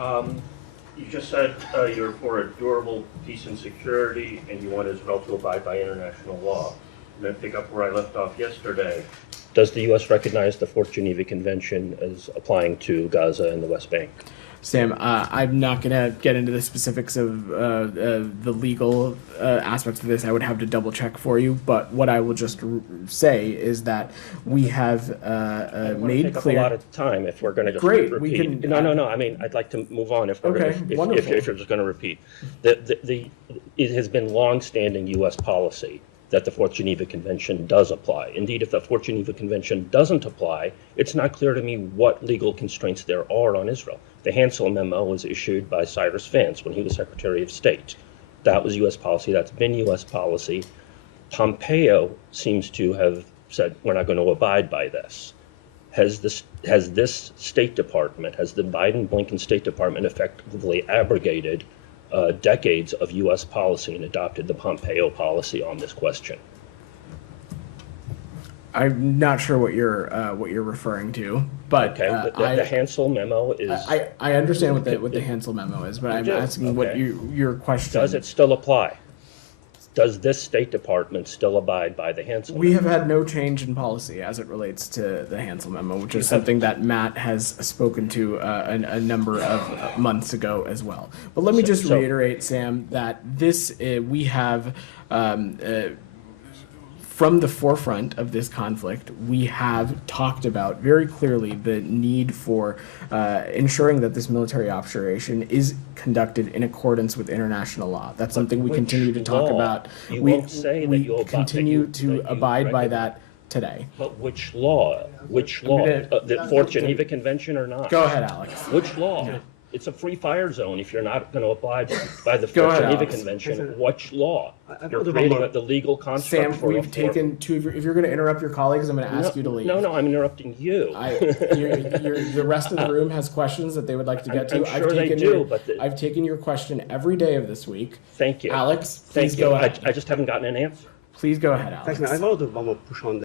You just said you're for a durable peace and security, and you want Israel to abide by international law. I'm going to pick up where I left off yesterday. Does the U.S. recognize the Fourth Geneva Convention as applying to Gaza and the West Bank? Sam, I'm not going to get into the specifics of the legal aspects of this. I would have to double check for you. But what I will just say is that we have made take clear. Up a lot of time if we're going to just Great, repeat. we can. No. I mean, I'd like to move on if we're Okay, if you're just going to repeat. It has been long-standing U.S. policy that the Fourth Geneva Convention does apply. Indeed, if the Fourth Geneva Convention doesn't apply, it's not clear to me what legal constraints there are on Israel. The Hansel memo was issued by Cyrus Vance when he was Secretary of State. That was U.S. policy. That's been U.S. policy. Pompeo seems to have said, we're not going to abide by this. Has this State Department, has the Biden-Blinken State Department effectively abrogated decades of U.S. policy and adopted the Pompeo policy on this question? I'm not sure what you're referring to, but okay, the Hansel memo is. I understand what the Hansel memo is, but I'm asking what your question. Does it still apply? Does this State Department still abide by the Hansel memo? We have had no change in policy as it relates to the Hansel memo, which is something that Matt has spoken to a number of months ago as well. But let me just reiterate, Sam, that this we have. From the forefront of this conflict, we have talked about very clearly the need for ensuring that this military operation is conducted in accordance with international law. That's something we continue to talk about. We continue to abide by that today. But which law? Which law? The Fourth Geneva Convention or not? Go ahead, Alex. Which law? It's a free fire zone if you're not going to abide by the Fourth Geneva Convention. Which law? You're creating the legal construct. Sam, we've taken two. If you're going to interrupt your colleagues, I'm going to ask you to leave. No, I'm interrupting you. The rest of the room has questions that they would like to get to. I'm sure they do, but I've taken your question every day of this week. Thank you. Alex, please Thank you. go ahead. I just haven't gotten an answer. Please go ahead, Alex. I voted push on